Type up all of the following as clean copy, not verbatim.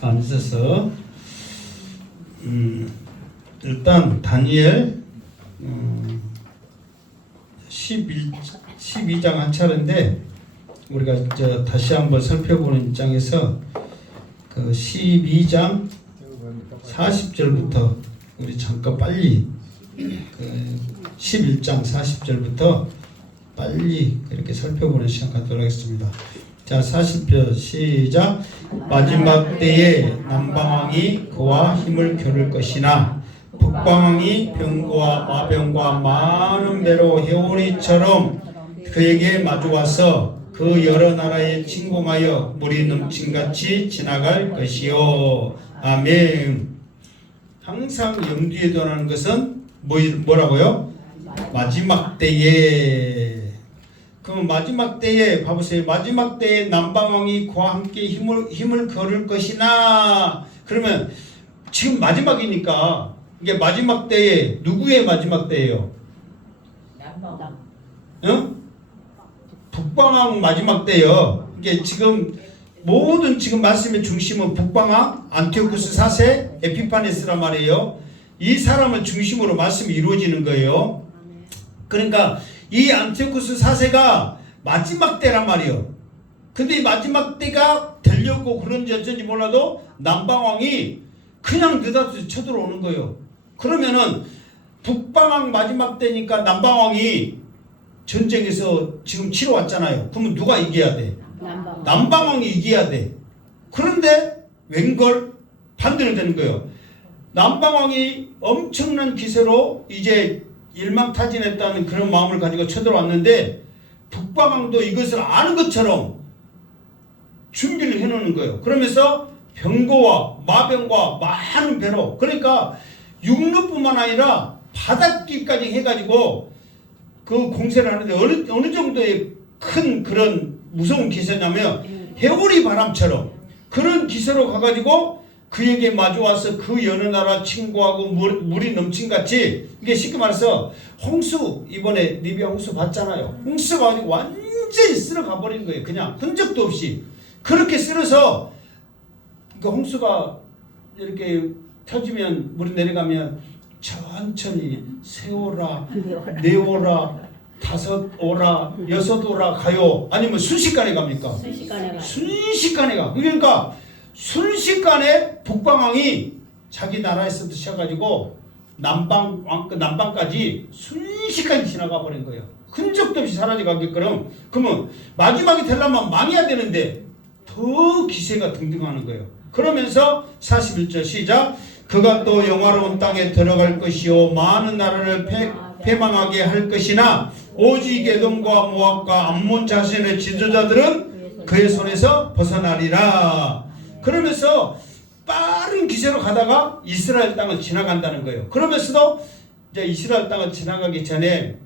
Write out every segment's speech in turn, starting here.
앉아서 일단 다니엘 12장 한 차례인데 우리가 다시 한번 살펴보는 입장에서 그 12장 40절부터 우리 잠깐 빨리 그 11장 40절부터 빨리 그렇게 살펴보는 시간 갖도록 하겠습니다. 자, 40편 시작. 마지막 때에 남방왕이 그와 힘을 겨룰 것이나 북방왕이 병과 마병과 많은 배로 해오리처럼 그에게 마주와서 그 여러 나라에 침공하여 물이 넘친같이 지나갈 것이요. 아멘. 항상 염두에 둬야 하는 것은 뭐라고요? 마지막 때에. 그럼 마지막 때에 봐보세요. 마지막 때에 남방왕이 그와 함께 힘을 거둘 것이나. 그러면 지금 마지막이니까 이게 마지막 때에 누구의 마지막 때예요? 남방왕. 응? 북방왕 마지막 때요. 이게 지금 모든 지금 말씀의 중심은 북방왕 안티오쿠스 4세 에피파네스란 말이에요. 이 사람을 중심으로 말씀이 이루어지는 거예요. 그러니까 이 안티오쿠스 4세가 마지막 때란 말이에요. 근데 이 마지막 때가 되려고 그런지 어쩐지 몰라도 남방왕이 그냥 느닷없이 쳐들어오는 거예요. 그러면은 북방왕 마지막 때니까 남방왕이 전쟁에서 지금 치러 왔잖아요. 그러면 누가 이겨야 돼? 남방왕이 이겨야 돼. 그런데 웬걸 반대로 되는 거예요. 남방왕이 엄청난 기세로 이제 일망타진했다는 그런 마음을 가지고 쳐들어왔는데 북방왕도 이것을 아는 것처럼 준비를 해놓는 거예요. 그러면서 병거와 마병과 많은 배로, 그러니까 육로뿐만 아니라 바닷길까지 해가지고 그 공세를 하는데 어느 정도의 큰 그런 무서운 기세냐면 해오리 바람처럼 그런 기세로 가가지고 그에게 마주와서 그 여느 나라 침공하고 물이 넘친같이, 이게 쉽게 말해서 홍수, 이번에 리비아 홍수 봤잖아요. 홍수가 완전히 쓸어가 버린 거예요. 그냥 흔적도 없이 그렇게 쓸어서, 그 홍수가 이렇게 터지면 물이 내려가면 천천히 세오라, 네오라, 다섯 오라, 여섯 오라 가요? 아니면 순식간에 갑니까? 순식간에 가. 그러니까 순식간에 북방왕이 자기 나라에서부터 시작해가지고 남방까지 순식간에 지나가 버린 거예요. 흔적도 없이 사라져가게끔. 그러면 마지막에 되려면 망해야 되는데 더 기세가 등등하는 거예요. 그러면서 41절 시작. 그가 또 영화로운 땅에 들어갈 것이요 많은 나라를 패망하게 할 것이나 오직 에돔과 모압과 암몬 자신의 지도자들은 그의 손에서 벗어나리라. 그러면서 빠른 기세로 가다가 이스라엘 땅을 지나간다는 거예요. 그러면서도 이제 이스라엘 땅을 지나가기 전에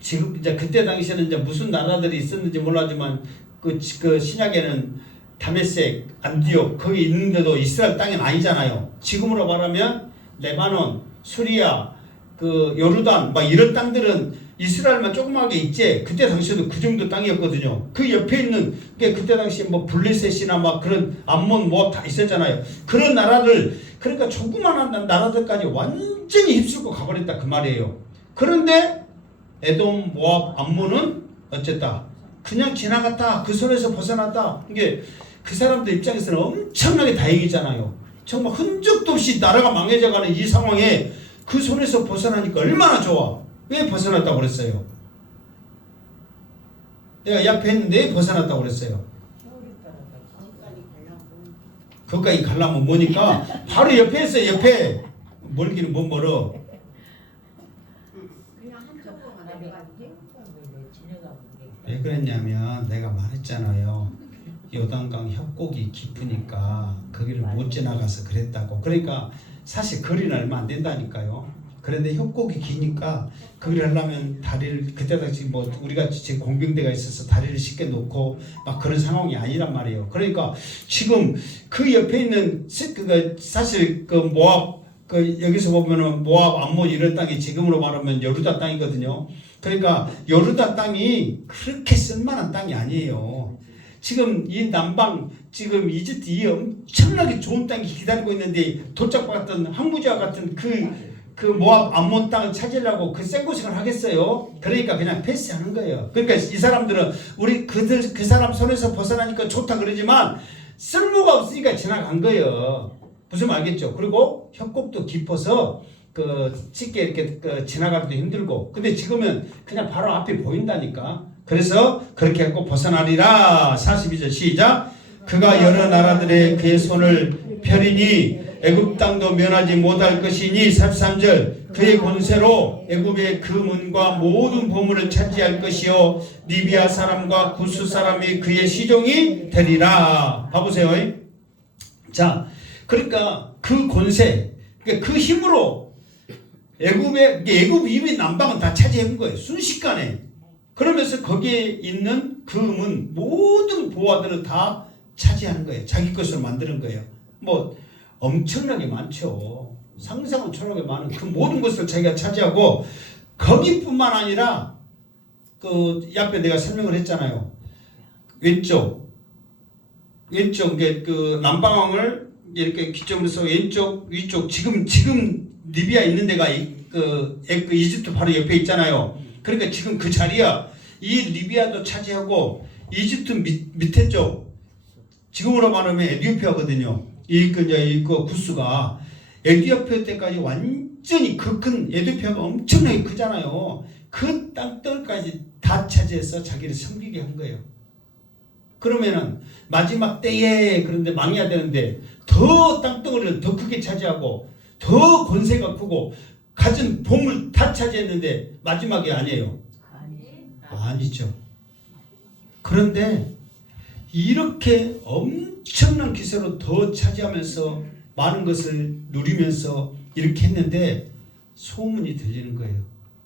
지금 이제 그때 당시에는 이제 무슨 나라들이 있었는지 몰라지만 그 신약에는 다메섹, 안디옥 거기 있는데도 이스라엘 땅은 아니잖아요. 지금으로 말하면 레바논, 수리아, 그 요르단 막 이런 땅들은 이스라엘만 조그맣게 있지. 그때 당시에도 그 정도 땅이었거든요. 그 옆에 있는 그때 당시에 뭐 블레셋이나 막 그런 암몬 모압 다 있었잖아요. 그런 나라들, 그러니까 조그만한 나라들까지 완전히 휩쓸고 가버렸다 그 말이에요. 그런데 에돔, 모압, 암몬은 어쨌다? 그냥 지나갔다. 그 손에서 벗어났다. 이게 그 사람들 입장에서는 엄청나게 다행이잖아요. 정말 흔적도 없이 나라가 망해져가는 이 상황에 그 손에서 벗어나니까 얼마나 좋아. 왜 벗어났다고 그랬어요? 내가 옆에 했는데 왜 벗어났다고 그랬어요? 거기까지 가려면 뭐니까 바로 옆에 있어요. 옆에. 멀기는 못 멀어. 왜 그랬냐면 내가 말했잖아요. 요단강 협곡이 깊으니까 거기를 못 지나가서 그랬다고. 그러니까 사실 거리는 얼마 안 된다니까요. 그런데 협곡이 기니까 거기를 하려면 다리를, 그때 당시 뭐 우리가 지금 공병대가 있어서 다리를 쉽게 놓고 막 그런 상황이 아니란 말이에요. 그러니까 지금 그 옆에 있는 사실 그 모압, 그 여기서 보면은 모압, 암몬 이런 땅이 지금으로 말하면 여루다 땅이거든요. 그러니까 여루다 땅이 그렇게 쓸만한 땅이 아니에요. 지금 이 남방 지금 이집트 이 엄청나게 좋은 땅이 기다리고 있는데 도착받았던 항무지와 같은 그 모압 암몬 땅을 찾으려고 그 생고생을 하겠어요? 그러니까 그냥 패스하는 거예요. 그러니까 이 사람들은 우리 그 사람 손에서 벗어나니까 좋다 그러지만 쓸모가 없으니까 지나간 거예요. 무슨 말 알겠죠? 그리고 협곡도 깊어서 쉽게 이렇게 지나가기도 힘들고. 근데 지금은 그냥 바로 앞에 보인다니까. 그래서 그렇게 하고 벗어나리라. 42절 시작. 그가 여러 나라들의 그의 손을 펴리니 애굽 땅도 면하지 못할 것이니. 43절. 그의 권세로 애굽의 그 문과 모든 보물을 차지할 것이요 리비아 사람과 구스 사람이 그의 시종이 되리라. 봐보세요. 자, 그러니까 그 권세, 그러니까 그 힘으로 애굽 이미 남방은 다 차지한 거예요. 순식간에. 그러면서 거기에 있는 그 문 모든 보화들을 다 차지하는 거예요. 자기 것으로 만드는 거예요. 뭐 엄청나게 많죠. 상상은 초월하게 많은 그 모든 것을 자기가 차지하고, 거기뿐만 아니라 그 앞에 내가 설명을 했잖아요. 왼쪽 그 남방을 이렇게 기점으로 해서 왼쪽 위쪽 지금 리비아 있는 데가 그 이집트 바로 옆에 있잖아요. 그러니까 지금 그 자리야. 이 리비아도 차지하고 이집트 밑에 쪽, 지금으로 말하면 에티오피아거든요. 이 구스가 에티오피아 때까지 완전히 그 큰 에티오피아가 엄청나게 크잖아요. 그 땅들까지 다 차지해서 자기를 섬기게 한 거예요. 그러면은 마지막 때에 그런데 망해야 되는데 더 땅덩어리를 더 크게 차지하고 더 권세가 크고 가진 보물 다 차지했는데 마지막이 아니에요. 아니죠. 그런데 이렇게 엄청난 기세로 더 차지하면서 많은 것을 누리면서 이렇게 했는데 소문이 들리는 거예요.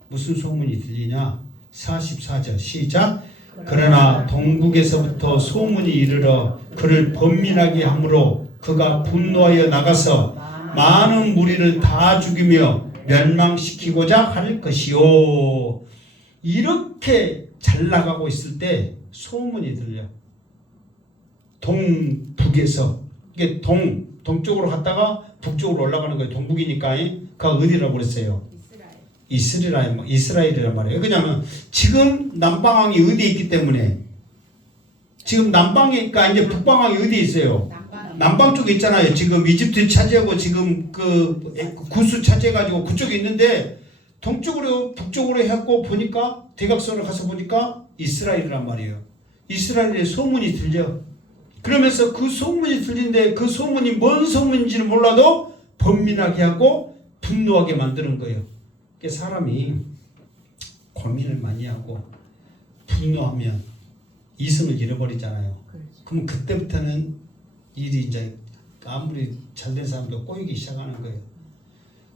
무슨 소문이 들리냐? 44절 시작. 그러나 동북에서부터 소문이 이르러 그를 번민하게 하므로 그가 분노하여 나가서 많은 무리를 다 죽이며 멸망시키고자 할 것이요. 이렇게 잘 나가고 있을 때 소문이 들려. 동북에서, 이게 동쪽으로 갔다가 북쪽으로 올라가는 거예요. 동북이니까. 그가 어디라고 그랬어요? 이스라엘이란 말이에요. 왜냐하면 지금 남방왕이 어디에 있기 때문에. 지금 남방이니까 이제 북방왕이 어디에 있어요? 남방 쪽에 있잖아요. 지금 이집트 차지하고 지금 그 구스 차지해가지고 그쪽에 있는데, 동쪽으로 북쪽으로 해갖고 보니까 대각선으로 가서 보니까 이스라엘이란 말이에요. 이스라엘의 소문이 들려. 그러면서 그 소문이 들리는데 그 소문이 뭔 소문인지는 몰라도 번민하게 하고 분노하게 만드는 거예요. 사람이 고민을 많이 하고 분노하면 이성을 잃어버리잖아요. 그럼 그때부터는 일이 이제 아무리 잘된 사람도 꼬이기 시작하는 거예요.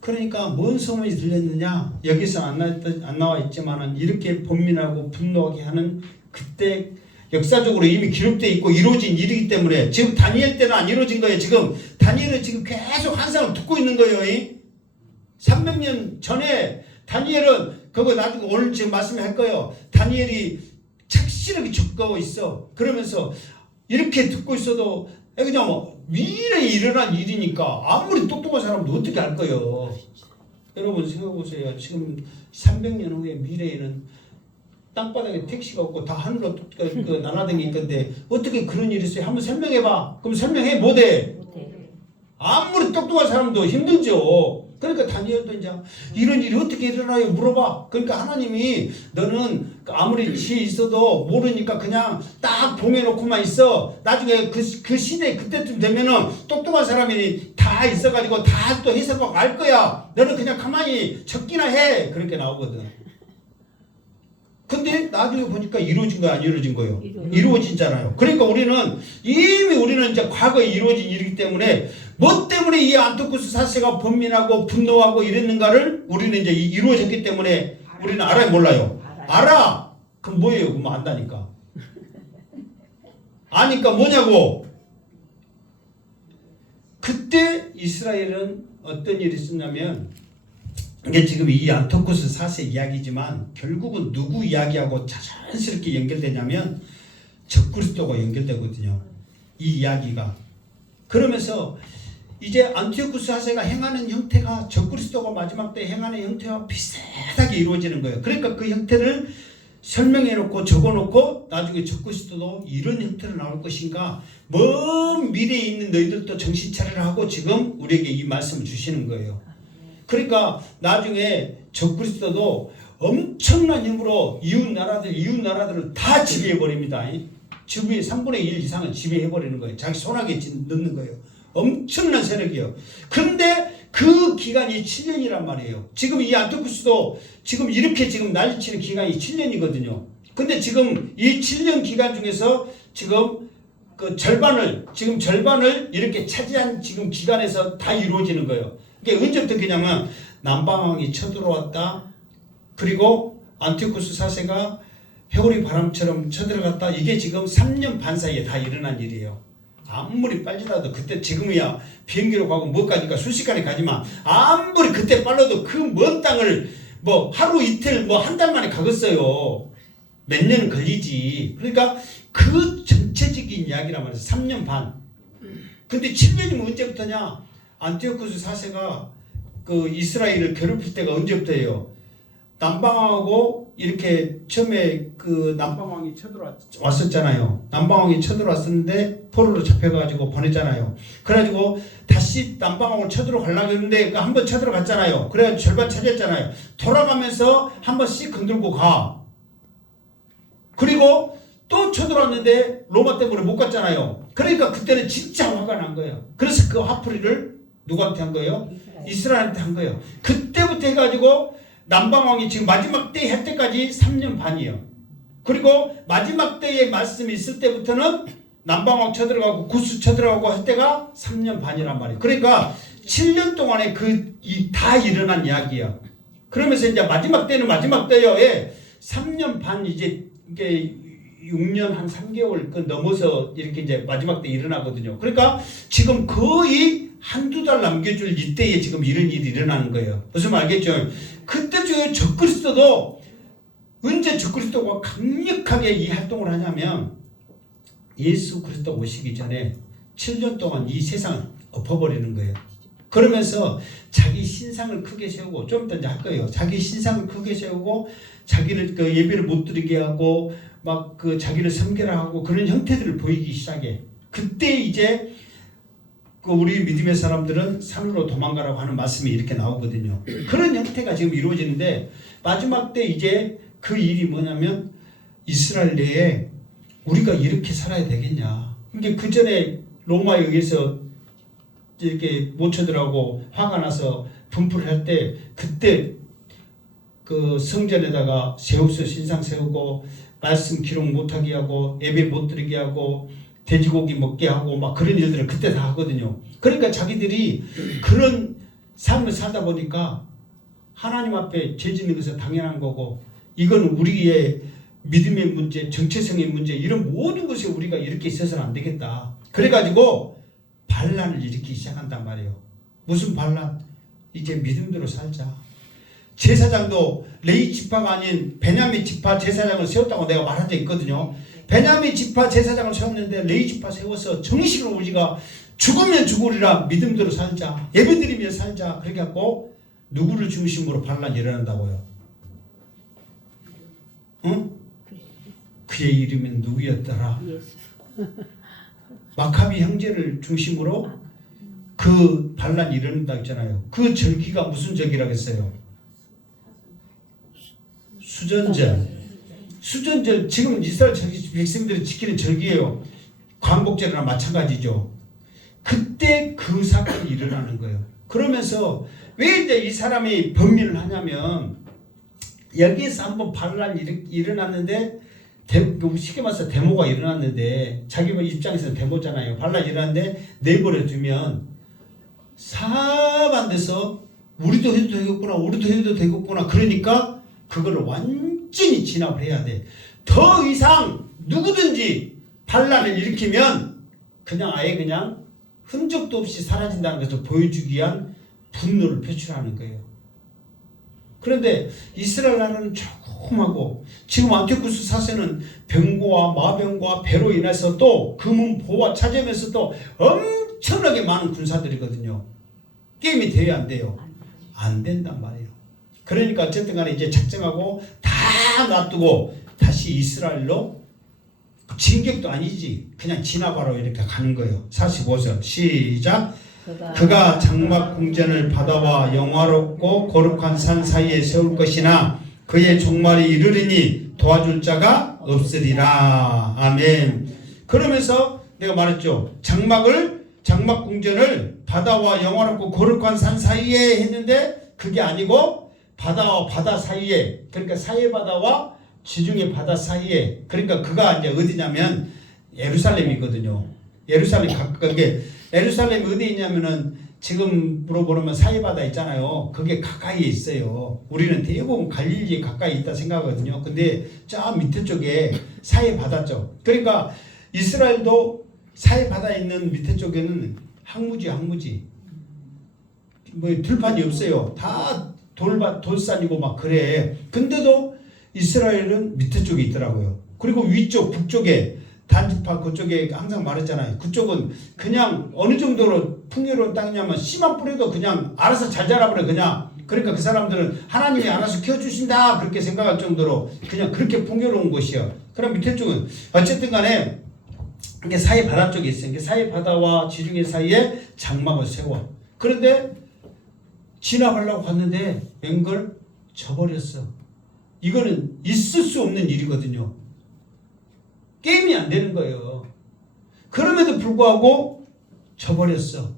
그러니까 뭔 소문이 들렸느냐? 여기서 안 나와 있지만은 이렇게 번민하고 분노하게 하는, 그때 역사적으로 이미 기록되어 있고 이루어진 일이기 때문에, 지금 다니엘 때는 안 이루어진 거예요. 지금 다니엘은 지금 계속 환상을 듣고 있는 거예요. 300년 전에 다니엘은 그거 나중에 오늘 지금 말씀할 거예요. 다니엘이 착실하게 적고 있어. 그러면서 이렇게 듣고 있어도 그냥 뭐 미래에 일어난 일이니까 아무리 똑똑한 사람도 어떻게 알 거예요. 여러분 생각해 보세요. 지금 300년 후에 미래에는 땅바닥에 택시가 없고 다 하늘로 날아다닐 건데 어떻게 그런 일이 있어요? 한번 설명해봐. 그럼 설명해 못해. 아무리 똑똑한 사람도 힘들죠. 그러니까 다니엘도 이제 이런 일이 어떻게 일어나요? 물어봐. 그러니까 하나님이 너는 아무리 지혜 있어도 모르니까 그냥 딱 봉해놓고만 있어. 나중에 그 시대 그때쯤 되면은 똑똑한 사람이 다 있어가지고 다 또 해석하고 알 거야. 너는 그냥 가만히 적기나 해. 그렇게 나오거든. 근데 나중에 보니까 이루어진 거야, 안 이루어진 거예요? 이루어진잖아요. 그러니까 우리는 이제 과거에 이루어진 일이기 때문에 뭐 때문에 이 안토쿠스 4세가 번민하고 분노하고 이랬는가를 우리는 이제 이루어졌기 때문에 우리는 알아요, 몰라요? 알아. 그럼 뭐예요? 그럼 안다니까. 아니까 뭐냐고. 그때 이스라엘은 어떤 일이 있었냐면, 이게 지금 이 안토쿠스 4세 이야기지만 결국은 누구 이야기하고 자연스럽게 연결되냐면 적그리스도가 연결되거든요. 이 이야기가. 그러면서 이제 안티오쿠스 하세가 행하는 형태가 적그리스도가 마지막 때 행하는 형태와 비슷하게 이루어지는 거예요. 그러니까 그 형태를 설명해 놓고 적어 놓고 나중에 적그리스도도 이런 형태로 나올 것인가, 먼 미래에 있는 너희들도 정신 차리라 하고 지금 우리에게 이 말씀을 주시는 거예요. 그러니까 나중에 적그리스도도 엄청난 힘으로 이웃 나라들을 다 지배해 버립니다. 지구의 3분의 1 이상을 지배해 버리는 거예요. 자기 손아귀에 넣는 거예요. 엄청난 세력이요. 그런데 그 기간이 7년이란 말이에요. 지금 이 안티오쿠스도 지금 이렇게 지금 난리치는 기간이 7년이거든요. 근데 지금 이 7년 기간 중에서 지금 그 절반을 이렇게 차지한 지금 기간에서 다 이루어지는 거예요. 이게 언제부터 그냐면 남방왕이 쳐들어왔다. 그리고 안티오쿠스 4세가 회오리 바람처럼 쳐들어갔다. 이게 지금 3년 반 사이에 다 일어난 일이에요. 아무리 빨리라도 그때 지금이야 비행기로 가고 못 가니까 순식간에 가지만 아무리 그때 빨라도 그 먼 땅을 뭐 하루 이틀 뭐 한 달 만에 가겠어요. 몇 년 걸리지. 그러니까 그 전체적인 이야기란 말이에요. 3년 반. 근데 7년이면 언제부터냐? 안티오쿠스 4세가 그 이스라엘을 괴롭힐 때가 언제부터예요? 남방왕하고 이렇게 처음에 그 남방왕이 쳐들어왔었잖아요. 남방왕이 쳐들어왔었는데 포로로 잡혀가지고 보냈잖아요. 그래가지고 다시 남방왕을 쳐들어가려고 했는데 한번 쳐들어갔잖아요. 그래가지고 절반 차지했잖아요. 돌아가면서 한 번씩 건들고 가. 그리고 또 쳐들어왔는데 로마 때문에 못 갔잖아요. 그러니까 그때는 진짜 화가 난 거예요. 그래서 그 화풀이를 누구한테 한 거예요? 이스라엘한테 한 거예요. 그때부터 해가지고 남방왕이 지금 마지막 때 할 때까지 3년 반이에요. 그리고 마지막 때의 말씀이 있을 때부터는 남방왕 쳐들어가고 구스 쳐들어가고 할 때가 3년 반이란 말이에요. 그러니까 7년 동안에 다 일어난 이야기야. 그러면서 이제 마지막 때는 마지막 때요. 3년 반 이제 이게 6년 한 3개월 그 넘어서 이렇게 이제 마지막 때 일어나거든요. 그러니까 지금 거의 한두 달 남겨줄 이때에 지금 이런 일이 일어나는 거예요. 무슨 말 알겠죠? 그때 중에 적그리스도도 언제 적그리스도가 강력하게 이 활동을 하냐면 예수 그리스도 오시기 전에 7년 동안 이 세상을 엎어버리는 거예요. 그러면서 자기 신상을 크게 세우고 좀 이따 이제 할 거예요. 자기 신상을 크게 세우고 자기를 그 예배를 못 드리게 하고 막 그 자기를 섬기라 하고 그런 형태들을 보이기 시작해. 그때 이제 그 우리 믿음의 사람들은 산으로 도망가라고 하는 말씀이 이렇게 나오거든요. 그런 형태가 지금 이루어지는데 마지막 때 이제 그 일이 뭐냐면 이스라엘 내에 우리가 이렇게 살아야 되겠냐. 그러니까 그 전에 로마에 의해서 이렇게 못 쳐들어가고 화가 나서 분풀을 할 때 그때 그 성전에다가 제우스 신상 세우고 말씀 기록 못하게 하고 예배 못 드리게 하고 돼지고기 먹게 하고 막 그런 일들을 그때 다 하거든요. 그러니까 자기들이 그런 삶을 살다 보니까 하나님 앞에 죄 짓는 것은 당연한 거고 이건 우리의 믿음의 문제, 정체성의 문제 이런 모든 것에 우리가 이렇게 있어서는 안 되겠다. 그래가지고 반란을 일으키기 시작한단 말이에요. 무슨 반란? 이제 믿음대로 살자. 제사장도 레위 지파가 아닌 베냐민 지파 제사장을 세웠다고 내가 말한 적 있거든요. 베냐민 지파 제사장을 세웠는데 레위 지파 세워서 정식으로 우리가 죽으면 죽으리라 믿음대로 살자. 예배드리며 살자. 그렇게 갖고 누구를 중심으로 반란이 일어난다고요? 응? 그의 이름은 누구였더라? 마카비 형제를 중심으로 그 반란이 일어난다 했잖아요. 그 절기가 무슨 절기라고 했어요? 수전절 지금 이스라엘 백성들이 지키는 절기예요. 광복절이나 마찬가지죠. 그때 그 사건이 일어나는 거예요. 그러면서 왜 이제 이 사람이 범민을 하냐면 여기에서 한번 반란이 일어났는데 쉽게 말해서 데모가 일어났는데 자기 입장에서는 데모잖아요. 반란이 일어났는데 내버려 두면 사업 안 돼서 우리도 해도 되겠구나 그러니까 그거를 완전히 진압을 해야 돼. 더 이상 누구든지 반란을 일으키면 그냥 아예 그냥 흔적도 없이 사라진다는 것을 보여주기 위한 분노를 표출하는 거예요. 그런데 이스라엘 나라는 조그마고 지금 안티오쿠스 4세는 병고와 마병과 배로 인해서 또 금은보와 차지하면서 또 엄청나게 많은 군사들이거든요. 게임이 돼야 안 돼요? 안 된단 말이에요. 그러니까 어쨌든 간에 이제 작정하고 다 놔두고 다시 이스라엘로 진격도 아니지 그냥 지나가러 이렇게 가는 거예요. 45절 시작. 그가 장막 궁전을 바다와 영화롭고 거룩한 산 사이에 세울 것이나 그의 종말이 이르리니 도와줄 자가 없으리라. 아멘. 그러면서 내가 말했죠. 장막 궁전을 바다와 영화롭고 거룩한 산 사이에 했는데 그게 아니고 바다와 바다 사이에, 그러니까 사해 바다와 지중해 바다 사이에, 그러니까 그가 이제 어디냐면 예루살렘이거든요. 예루살렘 가깝게. 예루살렘이 어디 있냐면은 지금 물어보면 사해 바다 있잖아요. 그게 가까이에 있어요. 우리는 대부분 갈릴리에 가까이 있다 생각하거든요. 근데 저 밑에 쪽에 사해 바다 쪽. 그러니까 이스라엘도 사해 바다에 있는 밑에 쪽에는 항무지. 뭐 들판이 없어요. 다 돌산이고 막 그래. 근데도 이스라엘은 밑에 쪽에 있더라고요. 그리고 위쪽 북쪽에 단지파 그쪽에 항상 말했잖아요. 그쪽은 그냥 어느 정도로 풍요로운 땅이냐면 씨만 뿌려도 그냥 알아서 잘 자라버려 그냥. 그러니까 그 사람들은 하나님이 알아서 키워주신다 그렇게 생각할 정도로 그냥 그렇게 풍요로운 곳이요. 그럼 밑에 쪽은 어쨌든 간에 이게 사해 바다 쪽에 있어요. 이게 사해 바다와 지중해 사이에 장막을 세워. 그런데 지나가려고 갔는데 웬걸 져버렸어. 이거는 있을 수 없는 일이거든요. 게임이 안 되는 거예요. 그럼에도 불구하고 져버렸어.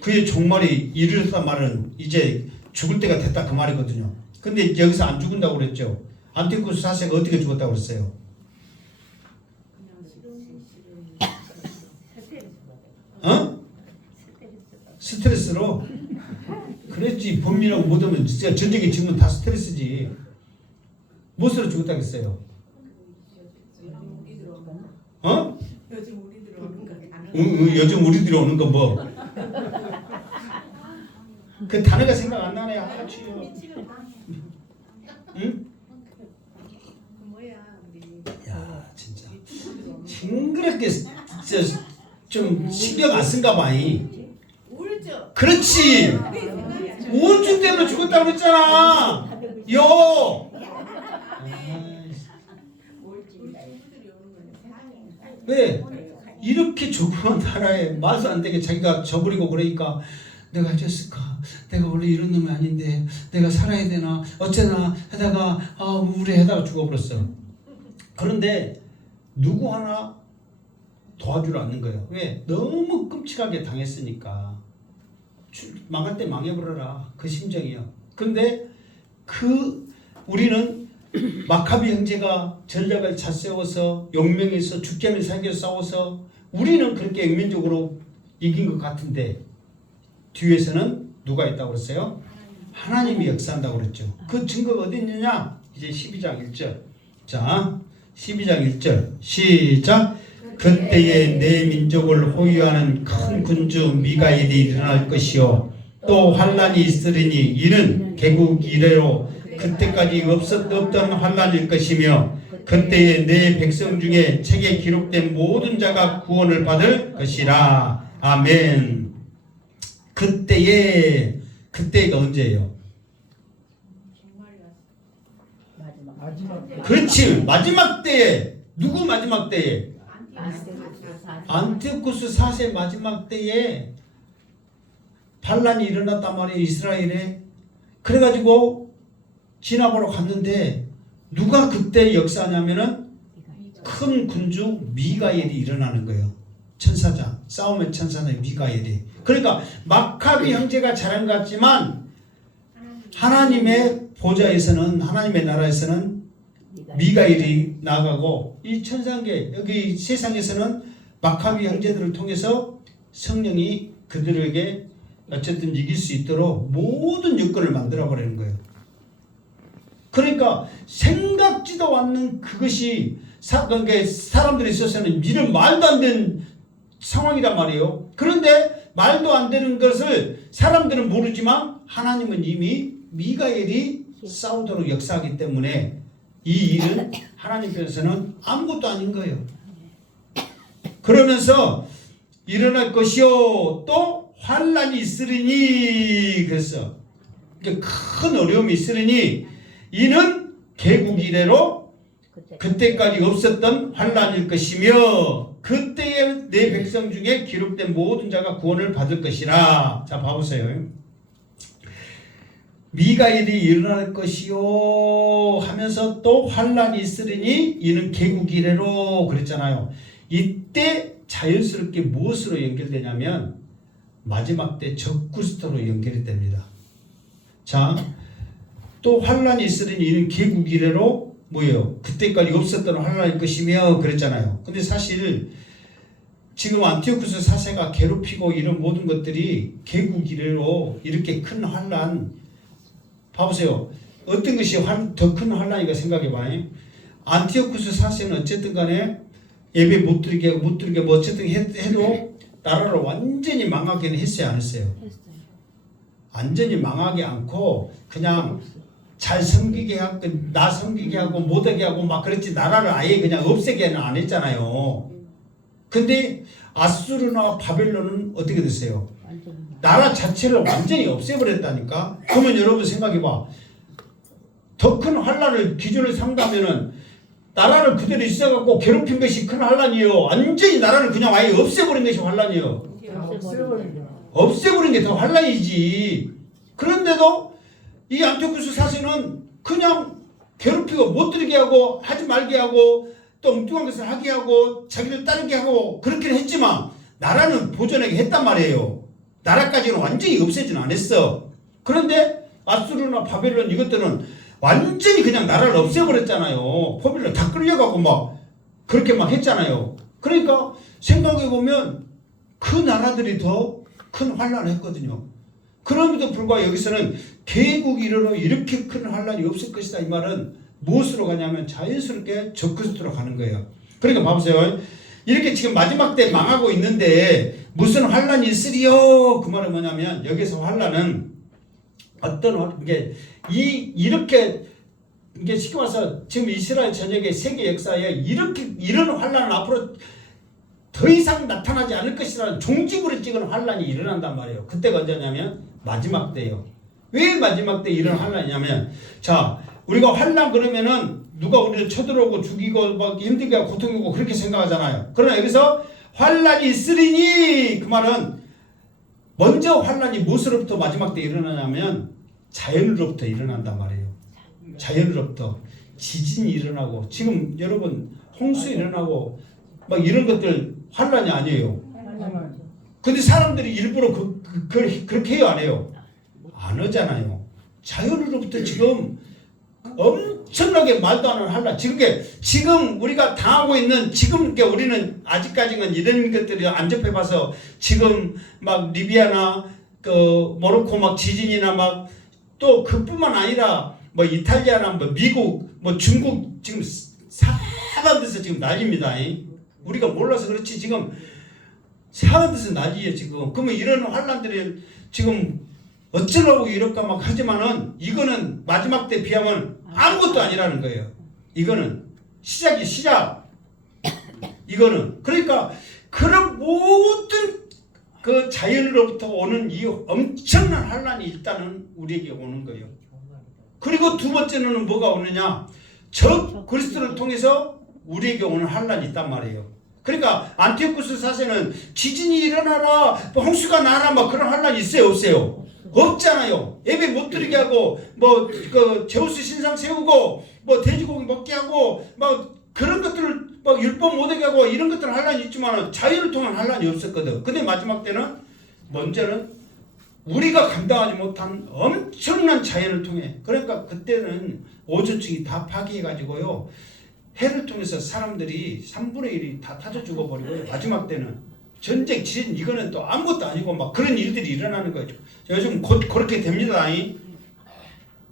그의 종말이 이르렀단 말은 이제 죽을 때가 됐다 그 말이거든요. 근데 여기서 안 죽은다고 그랬죠. 안티오쿠스 4세가 어떻게 죽었다고 그랬어요? 스트레스로? 그랬지. 범민하고 못하면 진짜 전쟁에 지면 다 스트레스지. 무엇으로 죽었다고 했어요? 요즘 우리들 오는 거. 요즘 우리들이 오는 거 뭐? 그 단어가 생각 안 나네. 하치요. 응? 야 진짜 징그럽게 좀 신경 안 쓴가 봐이. 우울증. 그렇지. 우울증 때문에 죽었다고 그랬잖아. 요. 왜? 이렇게 조그만 나라에 말도 안 되게 자기가 져버리고 그러니까 내가 어쨌을까? 내가 원래 이런 놈이 아닌데 내가 살아야 되나? 어쩌나 하다가 우울해하다가 죽어버렸어. 그런데 누구 하나 도와주려 않는 거예요. 왜? 너무 끔찍하게 당했으니까. 망할 때 망해버려라. 그 심정이에요. 그런데 우리는 마카비 형제가 전략을 잘 세워서 용맹에서 죽게 하면 살게 싸워서 우리는 그렇게 영면적으로 이긴 것 같은데 뒤에서는 누가 있다고 그랬어요? 하나님이 역사한다고 그랬죠. 그 증거가 어디 있느냐? 이제 12장 1절. 자, 12장 1절 시작. 그때에 내 민족을 호위하는 큰 군주 미가엘이 일어날 것이요 또 환란이 있으리니 이는 개국 이래로 그때까지 없던 환란일 것이며 그때에 내 백성 중에 책에 기록된 모든 자가 구원을 받을 것이라. 아멘. 그때가 언제예요? 그렇지. 마지막 때에. 누구 마지막 때에? 안티오쿠스 4세 마지막 때에 반란이 일어났단 말이에요. 이스라엘에. 그래가지고 지나보러 갔는데 누가 그때 역사하냐면은 큰 군주 미가엘이 일어나는 거예요. 천사자. 싸움의 천사자 미가엘이. 그러니까 마카비 형제가 잘한 것 같지만 하나님의 보좌에서는 하나님의 나라에서는 미가엘이 나가고 이 천상계 여기 세상에서는 마카비 형제들을 통해서 성령이 그들에게 어쨌든 이길 수 있도록 모든 여건을 만들어 버리는 거예요. 그러니까 생각지도 않는 그것이 사람들에 있어서는 이런 말도 안 되는 상황이란 말이에요. 그런데 말도 안 되는 것을 사람들은 모르지만 하나님은 이미 미가엘이 싸우도록 역사하기 때문에 이 일은 하나님께서는 아무것도 아닌 거예요. 그러면서 일어날 것이요 또 환란이 있으리니 그랬어. 큰 어려움이 있으리니 이는 개국 이래로 그때까지 없었던 환란일 것이며 그때의 내 백성 중에 기록된 모든 자가 구원을 받을 것이라. 자 봐보세요. 미가엘이 일어날 것이요 하면서 또 환란이 있으리니 이는 개국 이래로 그랬잖아요. 이때 자연스럽게 무엇으로 연결되냐면 마지막 때 적그리스도로 연결이 됩니다. 자, 또 환란이 있으리니 이는 개국 이래로 뭐예요? 그때까지 없었던 환란일 것이며 그랬잖아요. 근데 사실 지금 안티오쿠스 4세가 괴롭히고 이런 모든 것들이 개국 이래로 이렇게 큰 환란 봐보세요. 어떤 것이 더 큰 환란이가 생각해봐요. 안티오쿠스 4세는 어쨌든 간에 예배 못 드리게 뭐 어쨌든 해도 나라를 완전히 망하게는 했어요 안 했어요? 완전히 망하게 않고 그냥 잘 섬기게 하고 나 섬기게 하고 못하게 하고 막 그랬지 나라를 아예 그냥 없애게는 안 했잖아요. 근데 아수르나 바벨론은 어떻게 됐어요? 나라 자체를 완전히 없애버렸다니까. 그러면 여러분 생각해봐. 더 큰 환란을 기준을 삼다면은 나라를 그대로 있어갖고 괴롭힌 것이 큰 환란이에요. 완전히 나라를 그냥 아예 없애버린 것이 환란이에요. 없애버린 게 더 환란이지. 그런데도 이 안티오쿠스 4세는 그냥 괴롭히고 못 들게 하고 하지 말게 하고 또 엉뚱한 것을 하게 하고 자기를 따르게 하고 그렇게 했지만 나라는 보존하게 했단 말이에요. 나라까지는 완전히 없애지는 않았어. 그런데 아수르나 바벨론 이것들은 완전히 그냥 나라를 없애버렸잖아요. 바벨론 다 끌려가고 막 그렇게 막 했잖아요. 그러니까 생각해보면 그 나라들이 더 큰 환란을 했거든요. 그럼에도 불구하고 여기서는 개국 이래로 이렇게 큰 환란이 없을 것이다. 이 말은 무엇으로 가냐면 자연스럽게 적그리스도로 가는 거예요. 그러니까 봐보세요. 이렇게 지금 마지막 때 망하고 있는데 무슨 환란이 있으리요? 그 말은 뭐냐면 여기서 환란은 어떤 이렇게 이게 쉽게 말해서 지금 이스라엘 전역의 세계 역사에 이렇게 이런 환란은 앞으로 더 이상 나타나지 않을 것이라는 종집으로 찍은 환란이 일어난단 말이에요. 그때가 언제냐면 마지막 때예요. 왜 마지막 때 이런 환란이냐면 자 우리가 환란 그러면은 누가 우리를 쳐들어오고 죽이고 막 힘들게 하고 고통이고 그렇게 생각하잖아요. 그러나 여기서 환란이 있으리니 그 말은 먼저 환란이 무엇으로부터 마지막 때 일어나냐면 자연으로부터 일어난단 말이에요. 자연으로부터 지진이 일어나고 지금 여러분 홍수 일어나고 막 이런 것들 환란이 아니에요. 근데 사람들이 일부러 그렇게 해요 안 해요? 안 하잖아요. 자연으로부터 지금 엄청나게 말도 안 하는 환란. 지금 우리가 당하고 있는 지금 우리는 아직까지는 이런 것들이 안 접해봐서 지금 막 리비아나 그 모로코 막 지진이나 막 또 그뿐만 아니라 뭐 이탈리아나 뭐 미국 뭐 중국 지금 사방 데서 지금 난립니다. 우리가 몰라서 그렇지 지금 사방 데서 난리예요 지금. 그러면 이런 환란들이 지금 어쩌라고 이럴까 막 하지만은 이거는 마지막 때 비하면 아무것도 아니라는 거예요. 이거는 시작이 시작. 이거는 그러니까 그런 모든 그 자연으로부터 오는 이 엄청난 환란이 일단은 우리에게 오는 거예요. 그리고 두 번째는 뭐가 오느냐? 적 그리스도를 통해서 우리에게 오는 환란이 있단 말이에요. 그러니까 안티오쿠스 4세는 지진이 일어나라, 홍수가 나라 막 그런 환란이 있어요, 없어요? 없잖아요. 예배 못 드리게 하고 뭐 그 제우스 신상 세우고 뭐 돼지고기 먹게 하고 막 그런 것들을 막 율법 못하게 하고 이런 것들은 환란이 있지만 자유를 통한 환란이 없었거든. 근데 마지막 때는 먼저는 우리가 감당하지 못한 엄청난 자연을 통해 그러니까 그때는 오조층이 다 파괴해가지고요 해를 통해서 사람들이 3분의 1이 다 타져 죽어버리고요. 마지막 때는 전쟁, 지진 이거는 또 아무것도 아니고 막 그런 일들이 일어나는 거죠. 요즘 곧 그렇게 됩니다.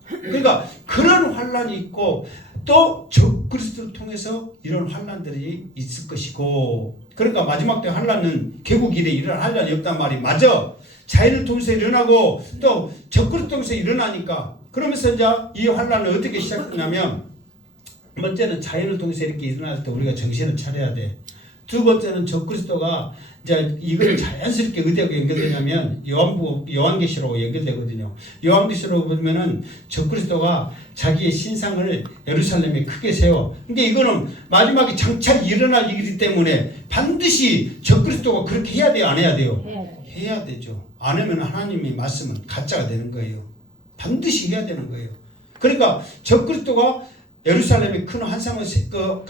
그러니까 그런 환란이 있고 또 적그리스도를 통해서 이런 환란들이 있을 것이고 그러니까 마지막 때 환란은 개국 이래 이런 환란이 없단 말이 맞아. 자연을 통해서 일어나고 또 적그리스도 통해서 일어나니까 그러면서 이제 이 환란을 어떻게 시작했냐면, 먼저는 자연을 통해서 이렇게 일어날 때 우리가 정신을 차려야 돼. 두 번째는 적그리스도가 이제 이걸 자연스럽게 어디하고 연결되냐면 요한계시록하고 연결되거든요. 요한계시록 보면은 적그리스도가 자기의 신상을 예루살렘에 크게 세워. 근데 이거는 마지막에 장차 일어날 일이기 때문에 반드시 적그리스도가 그렇게 해야 돼요, 안 해야 돼요? 해야 되죠. 안 하면 하나님의 말씀은 가짜가 되는 거예요. 반드시 해야 되는 거예요. 그러니까 적그리스도가 예루살렘에 큰 환상을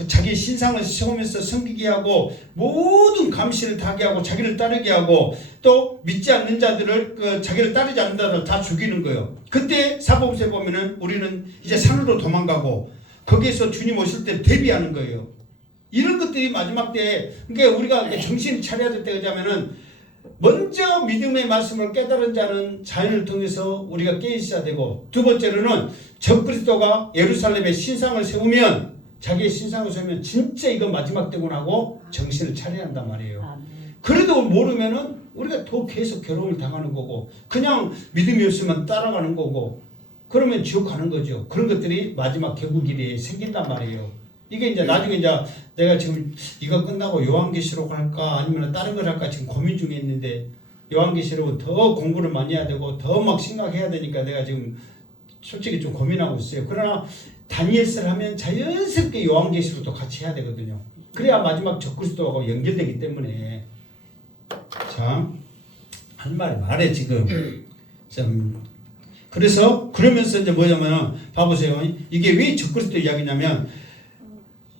자기의 신상을 세우면서 섬기게 하고 모든 감시를 당하게 하고 자기를 따르게 하고 또 믿지 않는 자들을 자기를 따르지 않는 자들을 다 죽이는 거예요. 그때 사복음서에 보면은 우리는 이제 산으로 도망가고 거기에서 주님 오실 때 대비하는 거예요. 이런 것들이 마지막 때에 그러니까 우리가 정신을 차려야 될 때가 되면은 먼저 믿음의 말씀을 깨달은 자는 자연을 통해서 우리가 깨 있어야 되고, 두 번째로는 적그리스도가 예루살렘에 신상을 세우면 자기의 신상을 세우면 진짜 이건 마지막 때구나 하고 정신을 차려야 한단 말이에요. 그래도 모르면은 우리가 더 계속 괴로움을 당하는 거고 그냥 믿음이 없으면 따라가는 거고 그러면 지옥 가는 거죠. 그런 것들이 마지막 결국일에 생긴단 말이에요. 이게 이제 나중에 이제 내가 지금 이거 끝나고 요한계시록 할까 아니면 다른 걸 할까 지금 고민 중에 있는데, 요한계시록은 더 공부를 많이 해야 되고 더 막 생각해야 되니까 내가 지금 솔직히 좀 고민하고 있어요. 그러나 다니엘서를 하면 자연스럽게 요한계시록도 같이 해야 되거든요. 그래야 마지막 적그리스도하고 연결되기 때문에. 자, 할 말 말해 지금. 좀 그래서 그러면서 이제 뭐냐면 봐보세요. 이게 왜 적그리스도 이야기냐면,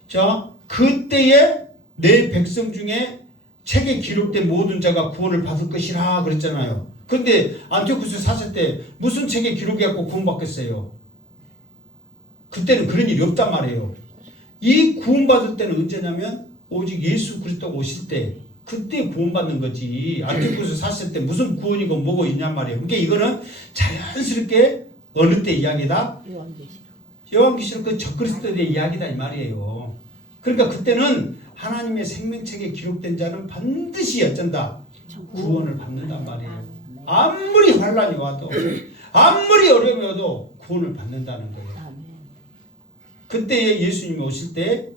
자, 그때에 내 백성 중에 책에 기록된 모든 자가 구원을 받을 것이라 그랬잖아요. 그런데 안티오쿠스 사실 때 무슨 책에 기록해갖고 구원받겠어요? 그때는 그런 일이 없단 말이에요. 이 구원받을 때는 언제냐면 오직 예수 그리스도가 오실 때 그때 구원받는 거지. 안티오쿠스 사실 때 무슨 구원이고 뭐고 있냔 말이에요. 그러니까 이거는 자연스럽게 어느 때 이야기다? 요한계시록 그 적그리스도에 대한 이야기다 이 말이에요. 그러니까 그때는 하나님의 생명책에 기록된 자는 반드시 어쩐다? 구원을 받는단 말이에요. 아무리 환란이 와도 아무리 어려움이 와도 구원을 받는다는 거예요. 그때에 예수님이 오실 때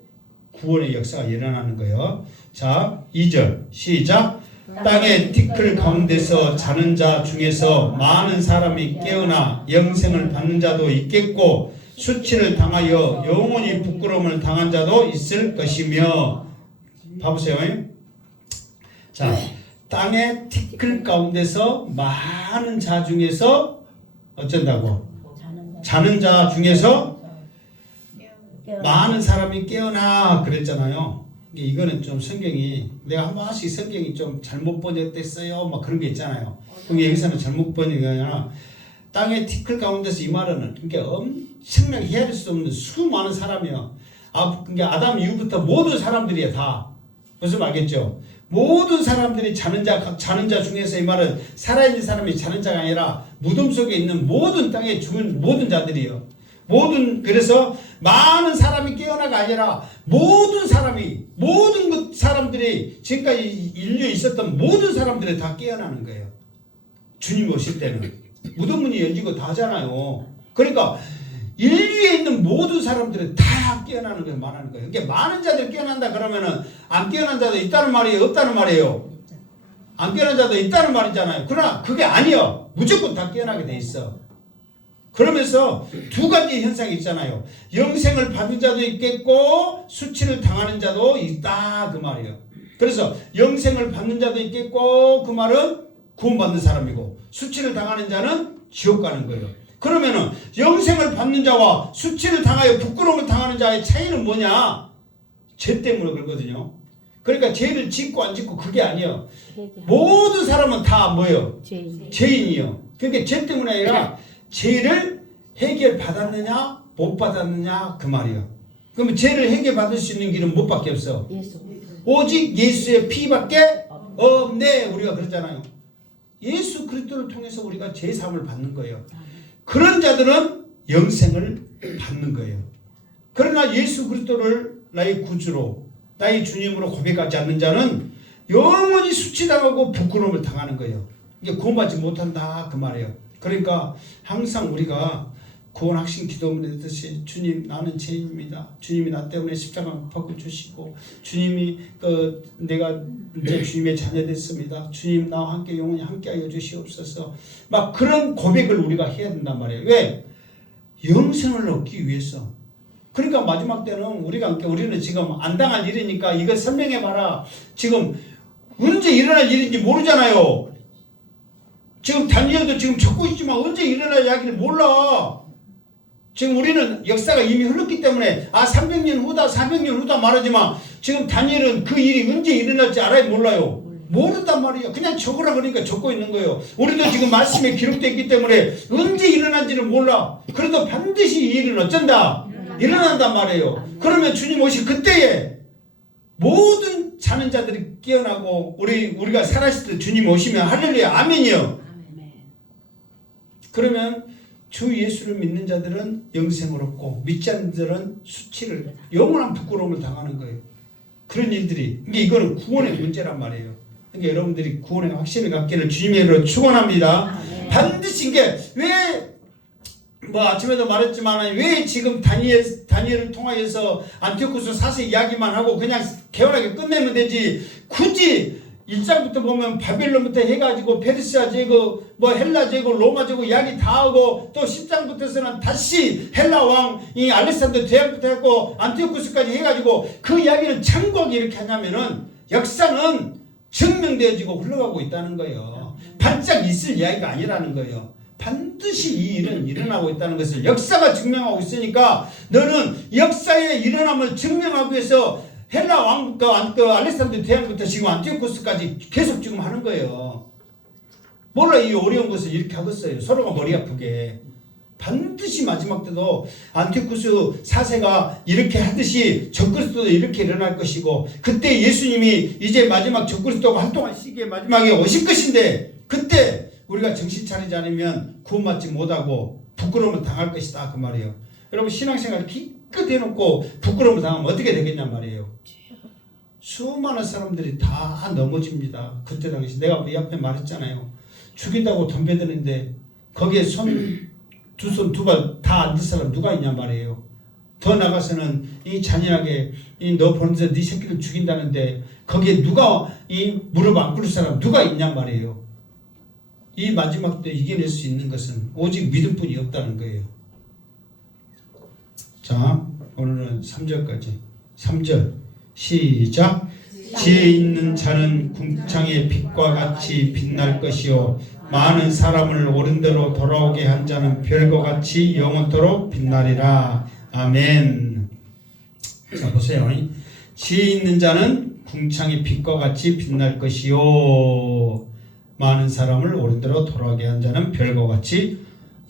구원의 역사가 일어나는 거예요. 자, 2절 시작. 땅의 티끌 가운데서 자는 자 중에서 많은 사람이 깨어나 영생을 받는 자도 있겠고 수치를 당하여 영원히 부끄러움을 당한 자도 있을 것이며. 봐보세요. 자, 땅의 티끌 가운데서 많은 자 중에서 어쩐다고? 자는 자 중에서 많은 사람이 깨어나 그랬잖아요. 이거는 좀 성경이 내가 한 번씩 성경이 좀 잘못 번역됐어요. 막 그런 게 있잖아요. 그게 여기서는 잘못 번역이 아니라 땅의 티끌 가운데서 이 말은 그러니까 엄청나게 헤아릴 수 없는 수많은 사람이요. 그러니까 아담 이후부터 모든 사람들이야 다. 무슨 말겠죠? 모든 사람들이 자는 자 중에서 이 말은 살아있는 사람이 자는 자가 아니라 무덤 속에 있는 모든 땅에 죽은 모든 자들이요. 그래서 많은 사람이 깨어나가 아니라 모든 사람들이 지금까지 인류에 있었던 모든 사람들이 다 깨어나는 거예요. 주님 오실 때는. 무덤문이 열리고 다 하잖아요. 그러니까 인류에 있는 모든 사람들은 다 깨어나는 걸 말하는 거예요. 그러니까 많은 자들이 깨어난다 그러면은 안 깨어난 자도 있다는 말이에요? 없다는 말이에요? 안 깨어난 자도 있다는 말이잖아요. 그러나 그게 아니요. 무조건 다 깨어나게 돼 있어. 그러면서 두 가지 현상이 있잖아요. 영생을 받은 자도 있겠고 수치를 당하는 자도 있다 그 말이에요. 그래서 영생을 받는 자도 있겠고 그 말은 구원받는 사람이고 수치를 당하는 자는 지옥 가는 거예요. 그러면은 영생을 받는 자와 수치를 당하여 부끄러움을 당하는 자의 차이는 뭐냐? 죄 때문에 그렇거든요. 그러니까 죄를 짓고 안 짓고 그게 아니에요. 모든 사람은 다 뭐예요? 죄인이요. 그러니까 죄 때문에 아니라 죄를 해결받았느냐 못 받았느냐 그 말이에요. 그러면 죄를 해결받을 수 있는 길은 뭐밖에 없어? 오직 예수의 피밖에 없네 우리가 그러잖아요. 예수 그리스도를 통해서 우리가 죄 사함을 받는 거예요. 그런 자들은 영생을 받는 거예요. 그러나 예수 그리스도를 나의 구주로 나의 주님으로 고백하지 않는 자는 영원히 수치당하고 부끄러움을 당하는 거예요. 이게 구원받지 못한다 그 말이에요. 그러니까 항상 우리가 구원 학신 기도문에 있듯이 주님 나는 죄인입니다. 주님이 나 때문에 십자가 못 박고 주시고 주님이 내가 이제 주님의 자녀 됐습니다. 주님 나와 함께 영원히 함께하여 주시옵소서. 막 그런 고백을 우리가 해야 된단 말이에요. 왜? 영생을 얻기 위해서. 그러니까 마지막 때는 우리는 지금 안 당할 일이니까 이거 설명해 봐라. 지금 언제 일어날 일인지 모르잖아요. 지금 다니엘도 지금 적고 있지만 언제 일어날 이야기를 몰라. 지금 우리는 역사가 이미 흘렀기 때문에 300년 후다 400년 후다 말하지만 지금 다니엘은 그 일이 언제 일어날지 알아요 몰라요? 모른단 말이에요. 그냥 적으라 그러니까 적고 있는 거예요. 우리도 지금 말씀에 기록되어 있기 때문에 언제 일어난지를 몰라. 그래도 반드시 이 일은 어쩐다? 일어난단 말이에요. 그러면 주님 오실 그때에 모든 자는 자들이 깨어나고 우리가 살아있을 때 주님 오시면 할렐루야 아멘이요. 그러면 주 예수를 믿는 자들은 영생을 얻고 믿지 않는 자들은 수치를 영원한 부끄러움을 당하는 거예요. 그런 일들이 이거는 구원의 문제란 말이에요. 그러니까 여러분들이 구원의 확신을 갖기를 주님의 이름으로 축원합니다. 반드시 이게 왜 아침에도 말했지만 왜 지금 다니엘을 통하여서 안티오쿠스 4세 이야기만 하고 그냥 개운하게 끝내면 되지. 굳이 1장부터 보면 바벨론부터 해가지고 페르시아 제국, 헬라 제국, 로마 제국 이야기 다 하고 또 10장부터서는 다시 헬라 왕 이 알렉산더 대왕부터 했고 안티오쿠스까지 해가지고 그 이야기를 참고하게 이렇게 하냐면은 역사는 증명되어지고 흘러가고 있다는 거예요. 반짝 있을 이야기가 아니라는 거예요. 반드시 이 일은 일어나고 있다는 것을 역사가 증명하고 있으니까 너는 역사의 일어남을 증명하기 위해서 헬라 왕부터 알렉산더 대왕부터 지금 안티오쿠스까지 계속 지금 하는 거예요. 몰라 이 어려운 것을 이렇게 하겠어요. 서로가 머리 아프게. 반드시 마지막 때도 안티오쿠스 4세가 이렇게 하듯이 적그리스도도 이렇게 일어날 것이고 그때 예수님이 이제 마지막 적그리스도가 활동할 시기에 마지막에 오실 것인데 그때 우리가 정신 차리지 않으면 구원받지 못하고 부끄러움을 당할 것이다 그 말이에요. 여러분 신앙생활 기껏 해놓고 부끄러움을 당하면 어떻게 되겠냔 말이에요. 수많은 사람들이 다 넘어집니다. 그때 당시 내가 이 앞에 말했잖아요. 죽인다고 덤벼드는데 거기에 두 손 두 발 다 앉을 사람 누가 있냔 말이에요. 더 나가서는 이 잔인하게 너 보는 데서 네 새끼를 죽인다는데 거기에 누가 이 무릎 안 꿇을 사람 누가 있냔 말이에요. 이 마지막 때 이겨낼 수 있는 것은 오직 믿음뿐이 없다는 거예요. 자, 오늘은 3절까지. 3절 시작. 지혜 있는 자는 궁창의 빛과 같이 빛날 것이요 많은 사람을 옳은 대로 돌아오게 한 자는 별과 같이 영원토록 빛나리라. 아멘. 자 보세요. 지혜 있는 자는 궁창의 빛과 같이 빛날 것이요 많은 사람을 옳은 대로 돌아오게 한 자는 별과 같이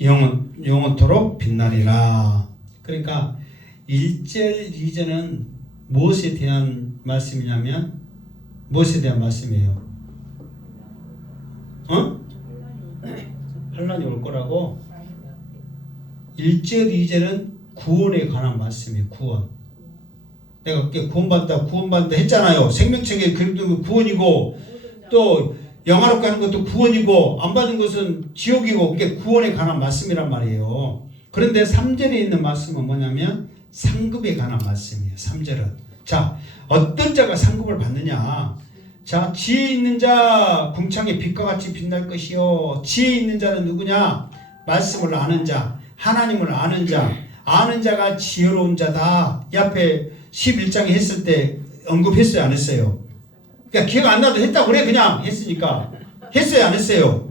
영원토록 빛나리라. 그러니까 1절 2절은 무엇에 대한 말씀이냐면 무엇에 대한 말씀이에요? 환란이 올 거라고. 1절 2절은 구원에 관한 말씀이에요. 구원. 내가 구원받다 했잖아요. 생명책에 그림도 구원이고 또 영화롭게 하는 것도 구원이고 안 받은 것은 지옥이고 그게 구원에 관한 말씀이란 말이에요. 그런데 3절에 있는 말씀은 뭐냐면 상급에 관한 말씀이에요. 3절은. 자, 어떤 자가 상급을 받느냐. 자, 지혜 있는 자 궁창의 빛과 같이 빛날 것이요. 지혜 있는 자는 누구냐? 말씀을 아는 자, 하나님을 아는 자. 아는 자가 지혜로운 자다. 이 앞에 11장에 했을 때 언급했어요? 안 했어요? 그러니까 기억 안 나도 했다고 그래. 그냥 했으니까. 했어요? 안 했어요?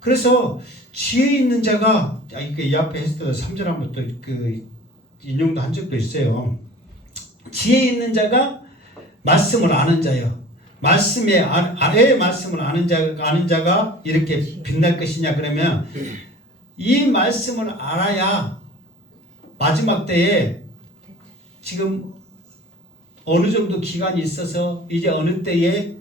그래서 지혜 있는 자가 이 앞에 했을 때 3절 한번 또 인용도 한 적도 있어요. 지혜 있는 자가 말씀을 아는 자요. 말씀에 왜 말씀을 아는 자가 이렇게 빛날 것이냐 그러면 이 말씀을 알아야 마지막 때에 지금 어느 정도 기간이 있어서 이제 어느 때에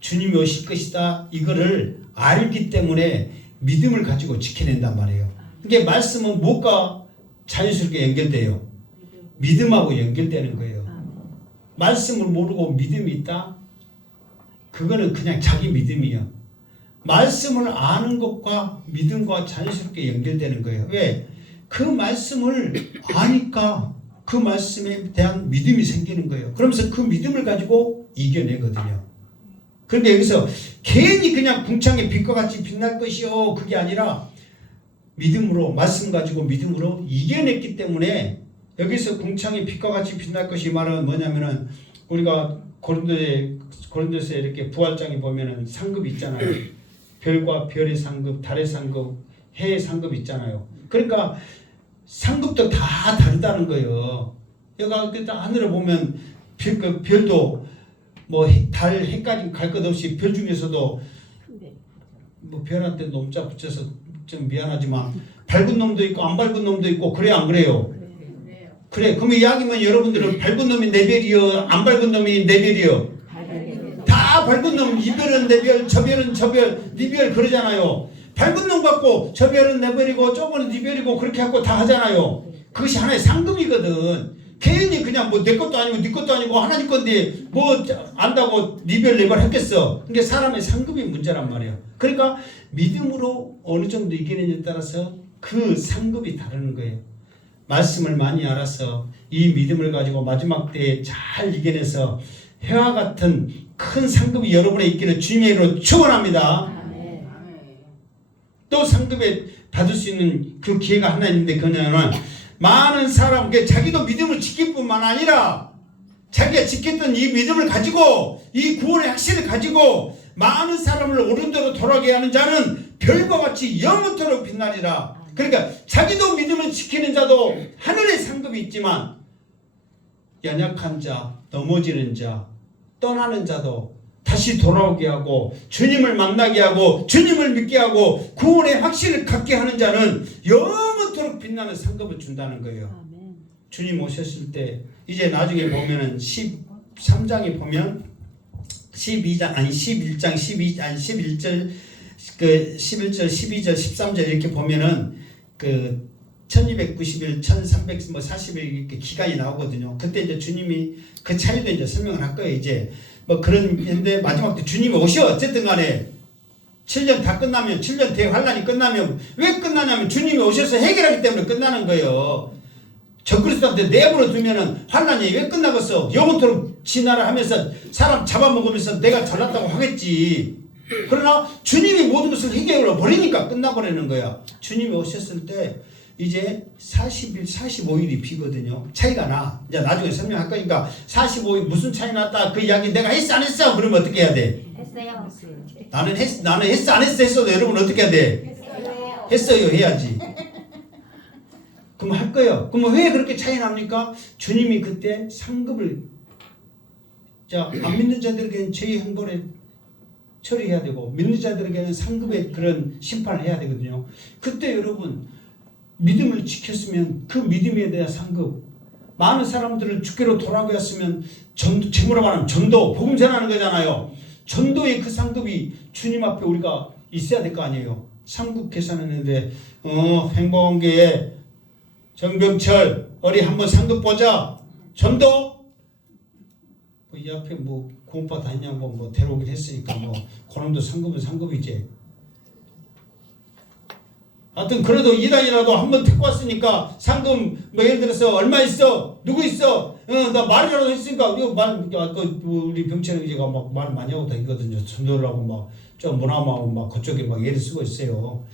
주님이 오실 것이다 이거를 알기 때문에 믿음을 가지고 지켜낸단 말이에요. 이게 말씀은 무엇과 자연스럽게 연결돼요? 믿음하고 연결되는 거예요. 말씀을 모르고 믿음이 있다? 그거는 그냥 자기 믿음이에요. 말씀을 아는 것과 믿음과 자연스럽게 연결되는 거예요. 왜? 그 말씀을 아니까 그 말씀에 대한 믿음이 생기는 거예요. 그러면서 그 믿음을 가지고 이겨내거든요. 그런데 여기서 괜히 그냥 궁창에 빛과 같이 빛날 것이요 그게 아니라 믿음으로 말씀 가지고 믿음으로 이겨냈기 때문에 여기서 궁창에 빛과 같이 빛날 것이 말은 뭐냐면은 우리가 고린도서 이렇게 부활장에 보면은 상급이 있잖아요. 별과 별의 상급, 달의 상급, 해의 상급 있잖아요. 그러니까 상급도 다 다르다는 거예요. 여기 하늘을 보면 별도 뭐 달, 해까지 갈 것 없이 별 중에서도 뭐 별한테 놈자 붙여서 좀 미안하지만 밝은 놈도 있고 안 밝은 놈도 있고 그래 안 그래요? 그래. 그러면 이야기면 여러분들은 밝은 놈이 네 별이요, 안 밝은 놈이 네 별이요. 다 밝은 놈, 이 별은 네 별, 저 별은 저 별, 네 별 그러잖아요. 밝은 놈 갖고 저 별은 네 별이고 저거는 네 별이고 그렇게 갖고 다 하잖아요. 그것이 하나의 상급이거든. 괜히 그냥 뭐 내 것도 아니고 네 것도 아니고 하나님 건데 뭐 안다고 네 별 네 별 했겠어. 그게 사람의 상급이 문제란 말이야. 그러니까 믿음으로 어느 정도 이기느냐에 따라서 그 상급이 다르는 거예요. 말씀을 많이 알아서 이 믿음을 가지고 마지막 때에 잘 이겨내서 해와 같은 큰 상급이 여러분에 있기를 주님의 이름으로 축원합니다. 또 상급에 받을 수 있는 그 기회가 하나 있는데 그녀는 많은 사람, 자기도 믿음을 지킬 뿐만 아니라 자기가 지켰던 이 믿음을 가지고 이 구원의 확신을 가지고 많은 사람을 오른대로 돌아가게 하는 자는 별과 같이 영원토록 빛나리라. 그러니까 자기도 믿음을 지키는 자도 하늘의 상급이 있지만 연약한 자, 넘어지는 자, 떠나는 자도 다시 돌아오게 하고 주님을 만나게 하고 주님을 믿게 하고 구원의 확신을 갖게 하는 자는 영원토록 빛나는 상급을 준다는 거예요. 아멘. 주님 오셨을 때 이제 나중에 보면은 13장에 보면 11장 11절 그 11절 12절 13절 이렇게 보면은 그 1290일 1340일 이렇게 기간이 나오거든요. 그때 이제 주님이 그 차이도 이제 설명을 할 거예요. 이제 뭐 그런 인데 마지막 때 주님이 오셔. 어쨌든 간에 7년 다 끝나면 7년 대환란이 끝나면 왜 끝나냐면 주님이 오셔서 해결하기 때문에 끝나는 거예요. 적그리스도한테 내버려 두면은 환란이 왜 끝나겠어? 영원토록 진화를 하면서 사람 잡아먹으면서 내가 잘났다고 하겠지. 그러나 주님이 모든 것을 해결해 버리니까 끝나버리는 거야. 주님이 오셨을 때 이제 40일, 45일이 비거든요. 차이가 나. 이제 나중에 설명할 거니까 45일 무슨 차이 났다 그 이야기 내가 했어 안 했어? 그러면 어떻게 해야 돼? 했어요. 나는 했어 안 했어 했어도 여러분 어떻게 해야 돼? 했어요 해야지. 그럼 할 거예요. 그럼 왜 그렇게 차이 납니까? 주님이 그때 상급을 안 믿는 자들에게는 죄의 형벌에 처리해야 되고 믿는 자들에게는 상급의 그런 심판을 해야 되거든요. 그때 여러분 믿음을 지켰으면 그 믿음에 대한 상급 많은 사람들을 주께로 돌아오게 했으면 제물로 말하면 전도 복음 전하는 거잖아요. 전도의 그 상급이 주님 앞에 우리가 있어야 될 거 아니에요. 상급 계산했는데 행복원교회 정병철 어리 한번 상급 보자. 전도 이 앞에 뭐 구원파 다니냐고 뭐 데려오긴 했으니까 뭐 그놈도 상급은 상급이지. 하여튼 그래도 이단이라도 한번 데리고 왔으니까 상금 뭐 예를 들어서 얼마 있어? 누구 있어? 나 말이라도 했으니까 이거 우리 병철 형제가 막 말 많이 하고 다니거든요. 전도를 하고 막 좀 문화하고 막 그쪽에 막 예를 쓰고 있어요.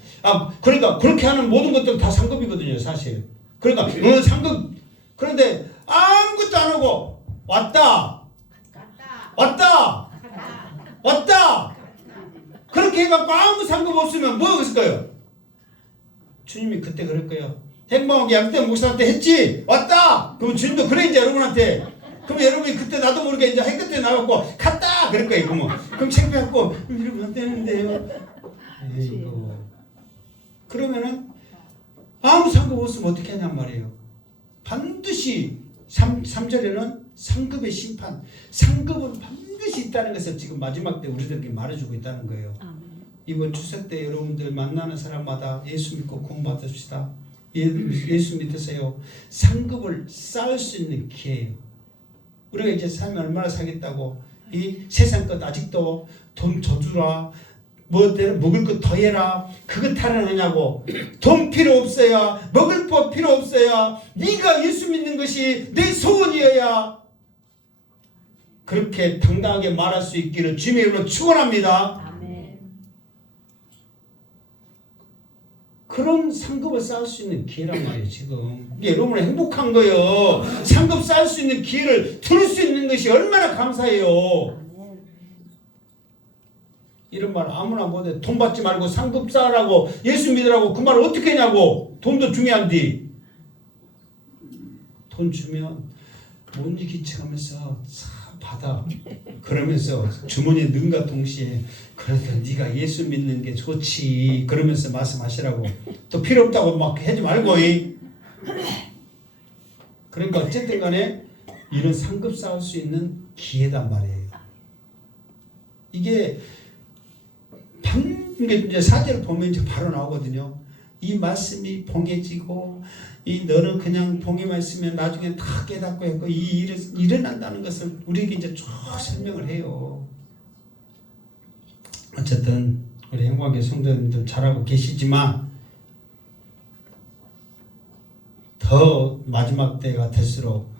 그러니까 그렇게 하는 모든 것들 다 상급이거든요, 사실. 그러니까 상급. 그런데 아무것도 안 하고 왔다. 그렇게 해갖고 아무 상급 없으면 뭐 하겠을까요? 주님이 그때 그럴 거예요. 행방하게 양때 목사한테 했지? 왔다! 그러면 주님도 그래 이제 여러분한테. 그러면 여러분이 그때 나도 모르게 이제 해 끝에 나가고 갔다! 그럴 거예요. 그럼 창피하고 이러면 안 되는데요. 에이구. 그러면은 아무 상급 없으면 어떻게 하냔 말이에요. 반드시 3절에는 상급의 심판, 상급은 반드시 있다는 것을 지금 마지막 때 우리들에게 말해주고 있다는 거예요. 이번 추석 때 여러분들 만나는 사람마다 예수 믿고 구원받읍시다. 예수 믿으세요. 상급을 쌓을 수 있는 기회예요. 우리가 이제 삶을 얼마나 살겠다고 이 세상 것 아직도 돈 저주라 뭐 먹을 거 더 해라. 그거 타령하냐고. 돈 필요 없어야, 먹을 거 필요 없어야, 네가 예수 믿는 것이 내 소원이어야. 그렇게 당당하게 말할 수 있기를 주님의 이름으로 축원합니다. 아멘. 그런 상급을 쌓을 수 있는 기회란 말이에요. 지금 이게 여러분은 행복한 거예요. 상급 쌓을 수 있는 기회를 들을 수 있는 것이 얼마나 감사해요. 아멘. 이런 말 아무나 못해. 돈 받지 말고 상급 쌓으라고, 예수 믿으라고. 그 말을 어떻게 했냐고. 돈도 중요한데 돈 주면 못 이기쳐가면서 받아. 그러면서 주머니에 넣은가 동시에 그래도 네가 예수 믿는 게 좋지 그러면서 말씀하시라고. 또 필요 없다고 막 하지 말고. 그러니까 어쨌든 간에 이런 상급 쌓을 수 있는 기회단 말이에요. 이게 이제 4절 보면 이제 바로 나오거든요. 이 말씀이 봉해지고 이 너는 그냥 봉해만 있으면 나중에 다 깨닫고 했고 이 일이 일어난다는 것을 우리에게 이제 쭉 설명을 해요. 어쨌든 우리 행복하게 성도님들 잘하고 계시지만 더 마지막 때가 될수록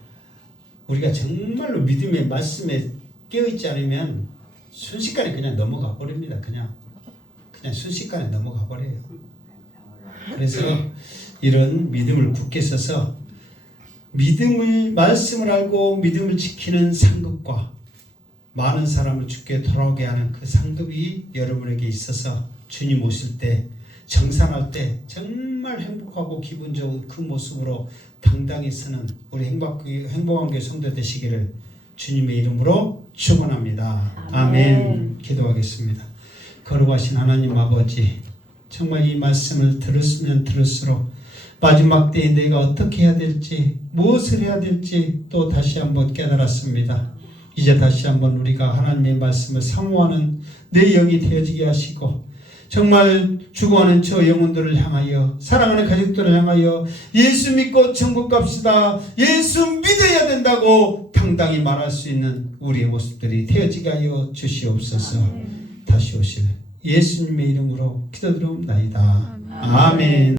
우리가 정말로 믿음의 말씀에 깨어있지 않으면 순식간에 그냥 넘어가 버립니다. 그냥 순식간에 넘어가 버려요. 그래서 이런 믿음을 굳게 써서 믿음을 말씀을 알고 믿음을 지키는 상급과 많은 사람을 주께 돌아오게 하는 그 상급이 여러분에게 있어서 주님 오실 때 정산할 때 정말 행복하고 기분 좋은 그 모습으로 당당히 서는 우리 행복한 교회 성도 되시기를 주님의 이름으로 축원합니다. 아멘. 기도하겠습니다. 거룩하신 하나님 아버지, 정말 이 말씀을 들었으면 들을수록 마지막 때에 내가 어떻게 해야 될지, 무엇을 해야 될지 또 다시 한번 깨달았습니다. 이제 다시 한번 우리가 하나님의 말씀을 사모하는 내 영이 되어지게 하시고 정말 죽어가는 저 영혼들을 향하여, 사랑하는 가족들을 향하여 예수 믿고 천국 갑시다, 예수 믿어야 된다고 당당히 말할 수 있는 우리의 모습들이 되어지게 하여 주시옵소서. 다시 오실 예수님의 이름으로 기도드리옵나이다. 아멘.